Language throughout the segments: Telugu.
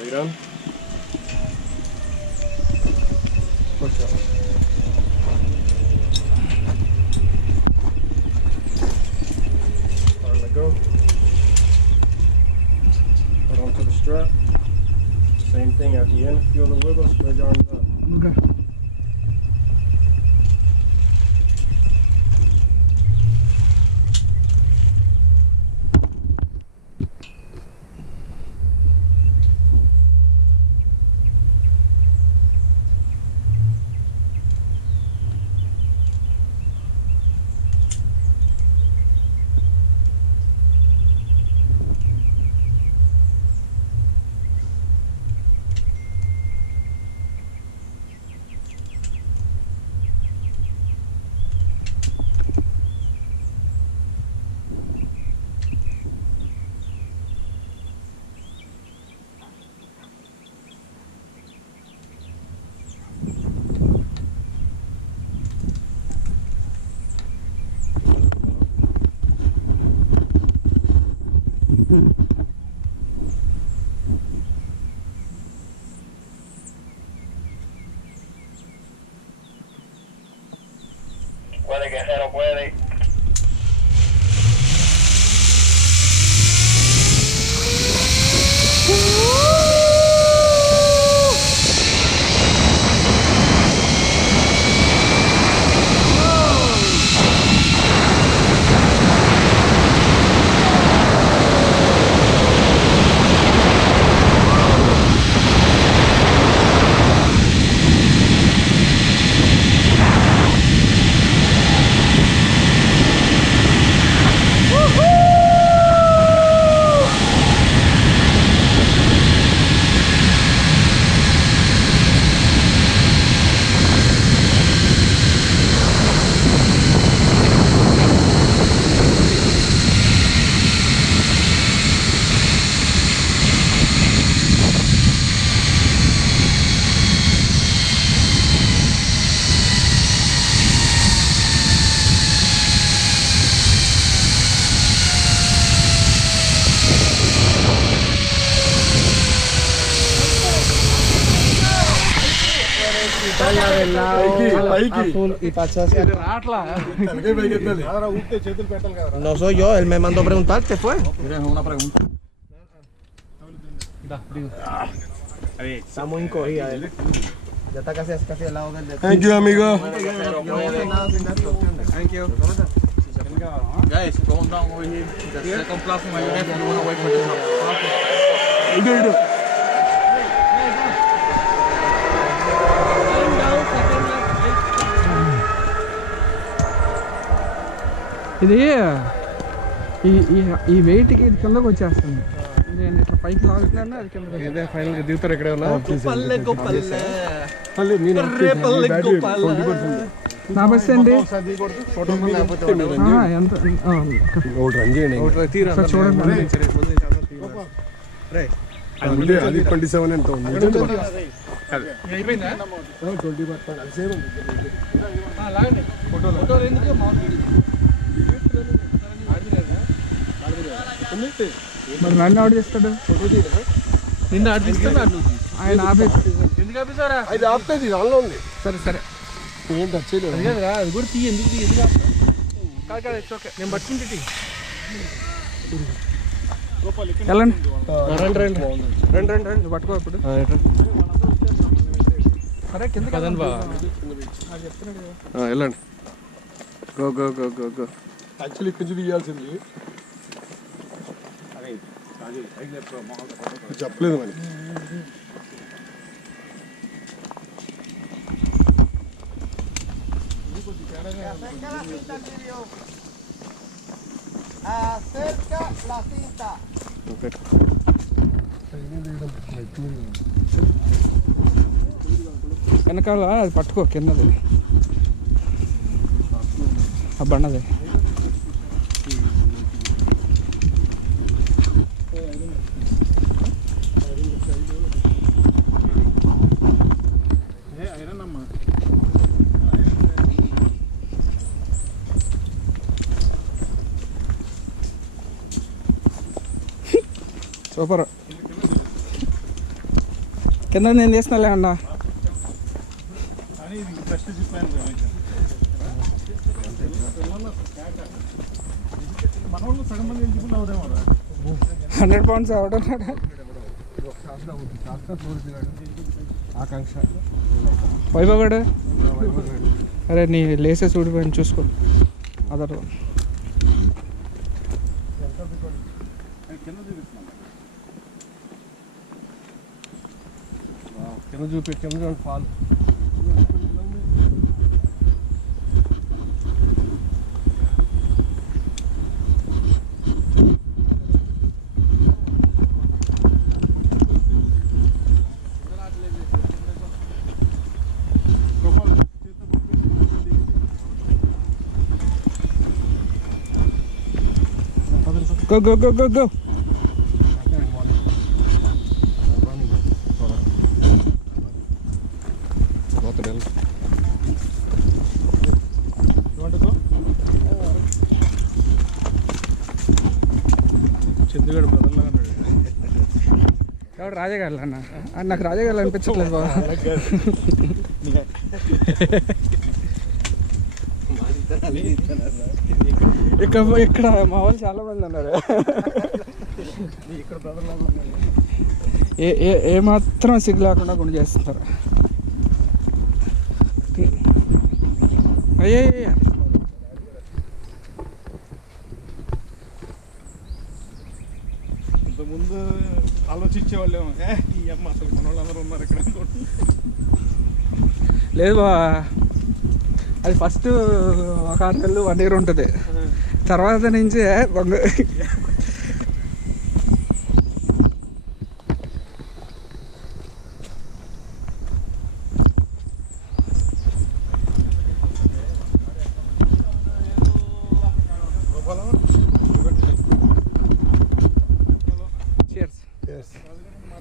Lay down. Push up. Let go. Put onto the strap. Same thing at the end. Feel the wiggle. Spread your arms up. Okay. Puede que se no puede. No soy yo, él me mandó a preguntarte, fue. Una pregunta. Está muy encogida él. Ya está casi al lado del... Thank you, amigo. Thank you. Guys, going down over here. The second platform, you have to wait for this platform. ఇది ఈ వెయిట్కి ఇది కిందకు వచ్చేస్తుంది నేను ఇట్లా పైకి లాగుతున్నాను అది కింద ఫైనల్ దిగుతారు ఇక్కడే నా బస్ అండి ఎంత చూడండి అది 27 ఎంత ఉంది మరి నన్ను ఆర్డర్ చేస్తాడు నిన్ను ఆర్డర్ చేస్తాడు ఆయన ఆపేసి ఎందుకు ఆపేసారా అది ఆపుతుంది దానిలో ఉంది సరే సరే ఏం టచ్ చేయలేదు అది కూడా తీయ ఎందుకు తీయ ఎందుకు కాదు ఇట్స్ ఓకే నేను పట్టుకుంటే వెళ్ళండి రండి పట్టుకో ఇప్పుడు సరే కింద కదండి బా వెళ్ళండి go go go go go actually కొంచెం తీయాల్సింది చెప్పలేదు మరి వెనకాల అది పట్టుకో కిందది ఆ బండది సూపర్ కింద నేను తీసినాలే అన్న. కానీ ఇది ఫస్ట్ చెప్పాను మన వాళ్ళు సగం మంది ఎలిజిబుల్ అవుదేమో 100 pounds అవడం ఆకాంక్ష వైభవగాడు. అరే నీ లేసెస్ ఊడిపోయి చూసుకో. అదర్ కింద చూపి కింద fall go go go go go. Chandragarh brother లాగా ఎవడు రాజగారు అన్న? నాకు రాజగారు అనిపించట్లేదు బాబా. ఇక్కడ మా వాళ్ళు చాలా మంది ఉన్నారు. ఏ మాత్రం సిగ్గు లేకుండా గుండు చేస్తున్నారు. అయ్యే ఇంతకుముందు ఆలోచించే వాళ్ళేమో ఈ అమ్మ అసలు మన వాళ్ళందరూ ఉన్నారు ఇక్కడ. లేదు బా, అది ఫస్ట్ ఒక 6 నెలలు 1 year ఉంటుంది. తర్వాత నుంచి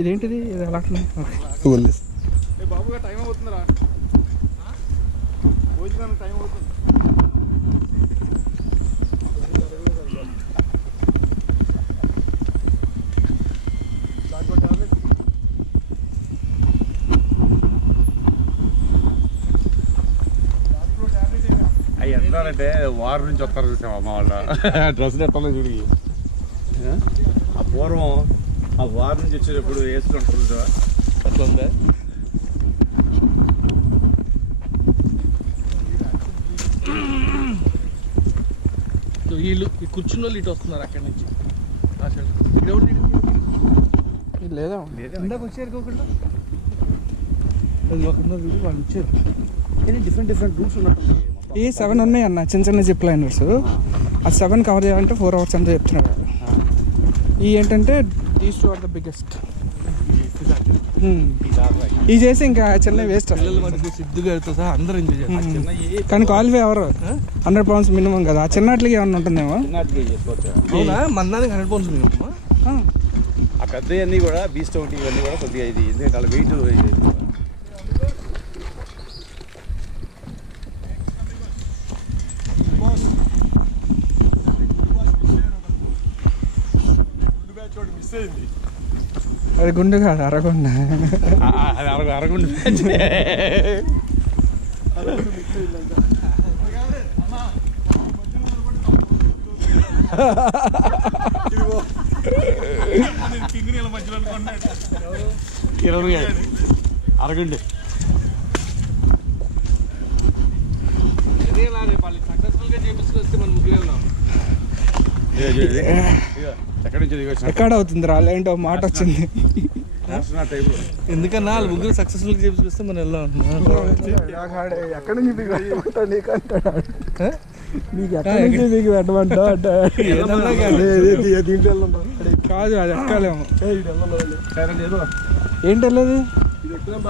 ఇదేంటిది? ఇది ఎలా బాబుగా టైం అవుతుందిరా, భోజనానికి టైం అవుతుంది. అవి ఎంతారంటే వారు నుంచి వస్తారు చూసాం అమ్మ వాళ్ళ డ్రెస్సులు ఎట్టాలో చూడి. ఆ పూర్వం ఆ వారు నుంచి వచ్చేటప్పుడు వేసుకుంటారు చూసావా, అట్లా ఉందా? వీళ్ళు ఈ కూర్చున్న వాళ్ళు ఇటు వస్తున్నారు అక్కడి నుంచి. లేదా ఇందాక వచ్చారు కాకుండా వాళ్ళు వచ్చారు. డిఫరెంట్ రూట్స్ ఉన్నట్టు. ఈ 7 ఉన్నాయి అన్న, చిన్న చిన్న జిప్ లైనర్స్. ఆ 7 కవర్ చేయాలంటే 4 hours అంతా చెప్తున్నారు. ఈ ఏంటంటే దీస్ 2 are the biggest. ఈ చేసి ఇంకా చిన్న వేస్ట్ సిద్ధుగారితో సహా అందరూ ఎంజాయ్ చేస్తారు. కానీ క్వాలిఫై ఎవరు 100 pounds మినిమం కదా. ఆ చిన్నట్లకి ఏమన్నా ఉంటుందేమో. అవునా? మన్నానికి 100 pounds మినిమం. ఆ పెద్ద అన్నీ కూడా బీస్ట్ ఒకటి ఇవన్నీ కూడా కొద్దిగా ఇది ఎందుకంటే వాళ్ళ వెయిట్ అది గుండు కాదు, అరగుండ. అది అరగుండు మ్యాచ్. అరగుండు సక్సెస్ఫుల్గా చేపిస్తే మనం ముగ్గురే ఉన్నాం. ఎక్కడి నుంచి దిగొచ్చు ఎక్కడ అవుతుంది రా? ఏంటో మాట వచ్చింది. ఎందుకన్నా వాళ్ళు ముగ్గురు సక్సెస్ఫుల్గా చేపిస్తే మనం వెళ్దాం అంటున్నాం. ఎక్కడి నుంచి నీకు ఎక్కడి నుంచి దిగి పెట్టమంటా కాదు, అది ఎక్కాలేమో. ఏంటి వెళ్ళేది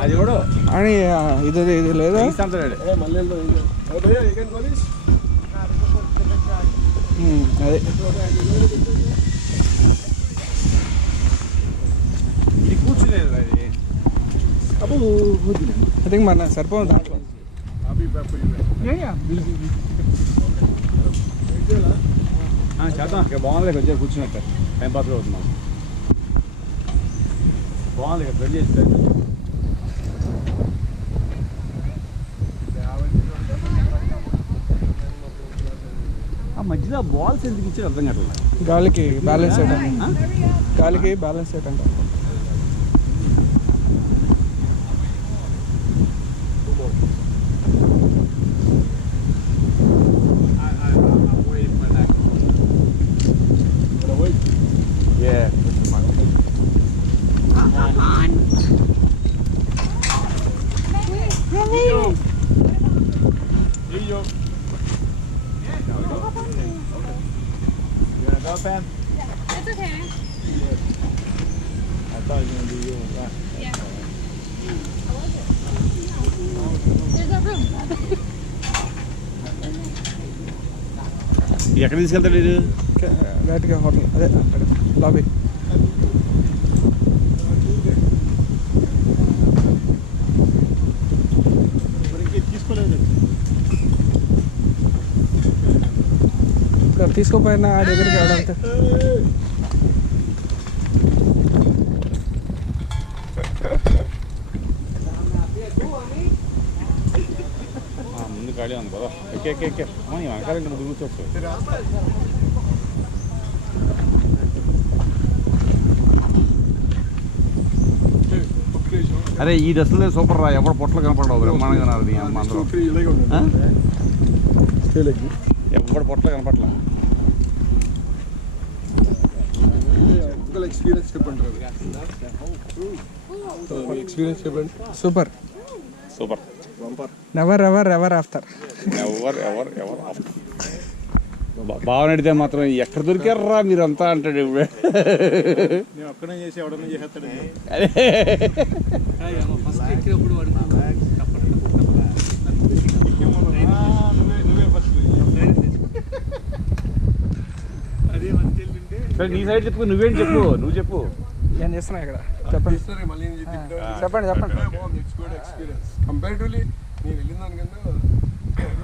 అది కూడా అని ఇది ఇది లేదా? అదే కూర్చునేది ఐ థింక్ మన సరిపోదు దాంట్లో. చేద్దాం. ఇక్కడ బాగుంది, కొంచెం కూర్చున్నట్టు టైం పాస్ అవుతున్నాం. బాగుంది ఇక్కడ ఫ్రెండ్ చేసి మధ్యలో బాల్స్ ఎందుకు ఇచ్చారు అర్థం కావట్లేదు. గాలికి బ్యాలెన్స్ చేయడానికి. గాలికి బ్యాలెన్స్ చేయడానికి. Yeah. It's okay. I thought you were going to be you. Yeah. There's a room. ఎక్కడ తీసుకెళ్తాడు ఇది? గట్టిగా హోటల్ అదే అక్కడ లాబీ. ఇప్పుడు తీసుకోపోయినా ఆ దగ్గరికి వెళ్ళాలంటే ముందు ఖాళీ ఉంది కదా. ఎక్కే వెనకాల ఇంకా కూర్చోవచ్చు. అరే ఈ డ్రెస్సులే సూపర్ రా. ఎవరు పొట్టలు కనపడవు బ్రహ్మాండంగా నాది అమ్మ అందరూ. ఎవరు పొట్టలు కనపడలా. ఎక్స్పీరియన్స్ చెప్పండి. ఎక్స్పీరియన్స్ చెప్పండి. Super super. Never ever ever after. ఎవరు బాగా అడిగితే మాత్రం ఎక్కడ దొరికారా మీరంతా అంటాడు. ఇప్పుడు నేను ఒక్కనే చేసి ఎవడన్నా చేస్తాడు. నీ సైడ్ చెప్పు. నువ్వేంటి చెప్పు. నువ్వు చెప్పు. ఏం చేస్తున్నా ఇక్కడ చెప్పండి. చెప్పండి చెప్పండి. ఎక్స్పీరియన్స్ కంపారిటివ్లీ నేను వెళ్ళిన దానికన్నా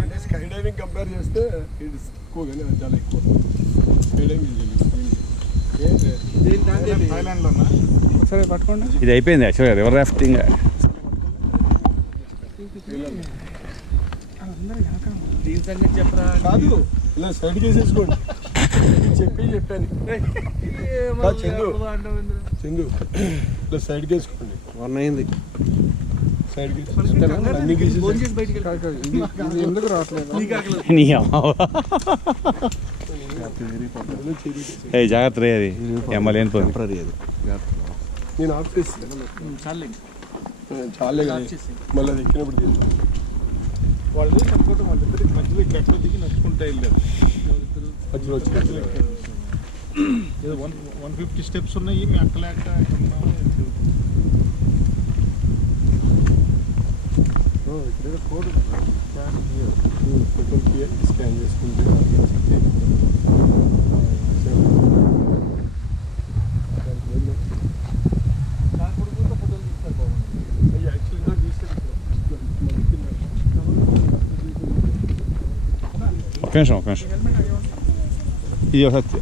అంటే స్కై డైవింగ్ కంపేర్ చేస్తే ఇది ఎక్కువగానే చాలా ఎక్కువ. స్కై డైవింగ్ థాయిలాండ్లో సరే పట్టుకోండి. ఇది అయిపోయింది యాక్చువల్గా రివర్ రాఫ్టింగ్. కాదు ఇలా సైడ్కి వేసేసుకోండి. చెప్పాను చందు ఇలా సైడ్కి వేసుకోండి. 1 అయింది. సైడ్కి ఎందుకు రావట్లేదు? జాగ్రత్త రే. అది ఎమ్మలేని టెంపరీ అది. నేను ఆఫ్ చేసి చాలే కదా మళ్ళీ అది ఎక్కినప్పుడు తీస్తాను. వాళ్ళు తప్పకుండా వాళ్ళిద్దరికి మధ్యలో ఎక్కడ దిగి నడుచుకుంటా వెళ్ళారు. మధ్యలో వచ్చి ఏదో 150 స్టెప్స్ ఉన్నాయి. మీ అక్కలేక ఇక్కడ కోడ్ స్కాన్ చేసుకుంటే ఒక నిమిషం. ఇది ఒకసారి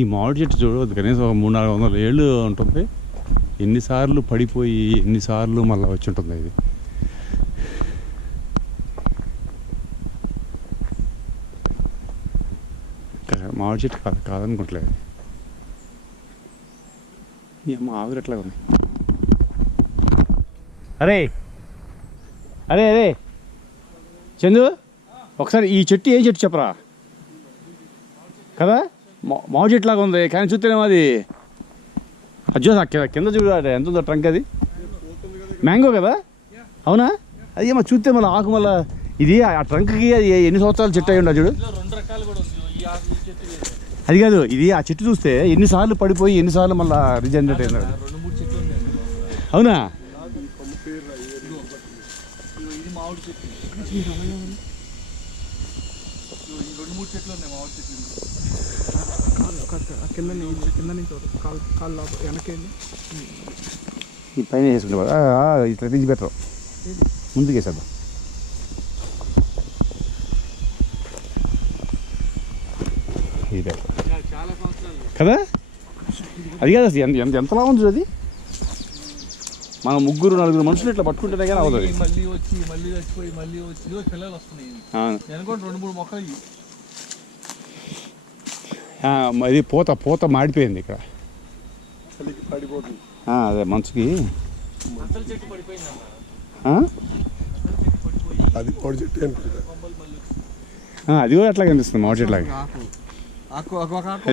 ఈ మామిడి చెట్టు చూడవద్దు. కనీసం ఒక 300-400 ఏళ్ళు ఉంటుంది. ఎన్నిసార్లు పడిపోయి ఎన్నిసార్లు మళ్ళీ వచ్చి ఉంటుంది ఇది. మామిడి చెట్టు కాదనుకుంటలేదు. ఏమో ఆవిరి ఎట్లా ఉంది. అరే అరే అరే చందు, ఒకసారి ఈ చెట్టు ఏ చెట్టు చెప్పరా కదా? మామిడి చెట్టు లాగా ఉంది కానీ చూస్తేనేమో అది అజ్జో కింద చూడ ఎంత ఉందో ట్రంక్, అది మ్యాంగో కదా? అవునా? అది ఏమో చూస్తే మళ్ళీ ఆకు మళ్ళీ ఇది ఆ ట్రంక్కి అది ఎన్ని సంవత్సరాలు చెట్టు అయి ఉండదు చూడు. 2 రకాలు కూడా ఉంది. ఈ ఆకు చెట్టు వేరే. అది కాదు, ఇది ఆ చెట్టు చూస్తే ఎన్నిసార్లు పడిపోయి ఎన్నిసార్లు మళ్ళీ రిజనరేట్ అయింది. 2-3 చెట్లు ఉన్నాయి. అవునా? ఇది మామిడి చెట్టు. ఈ 2-3 చెట్లు ఉన్నాయి మామిడి చెట్లు. కింద నుంచి కాళ్ళు లోపల వెనకెళ్ళి ఈ పైన వేసుకుంటే ఇట్లా తీసి పెట్టరు, ముందుకు వేసేద్దాం. ఇది better. చాలా సంవత్సరాలు కదా? అది కాదు అసలు ఎంతలా ఉంది అది. మనం 3-4 మనుషులు ఇట్లా పట్టుకుంటేనే కానీ అవుతుంది. మళ్ళీ వచ్చి మళ్ళీ చచ్చిపోయి మళ్ళీ వచ్చి ఇదిగో పిల్లలు వస్తున్నాయి. అనుకోండి 2-3 మొక్కలు ఇవి. ఇది పూత మాడిపోయింది ఇక్కడ. చలికి పడిపోతుంది. అదే మంచుకి అసలు చెట్టు పడిపోయింది అన్న. అది పొడి చెట్టు అనుకుంటా. కొమ్మలు మళ్ళీ అది కూడా అట్లా కనిపిస్తుంది మామిడి చెట్లాగా. ఆకు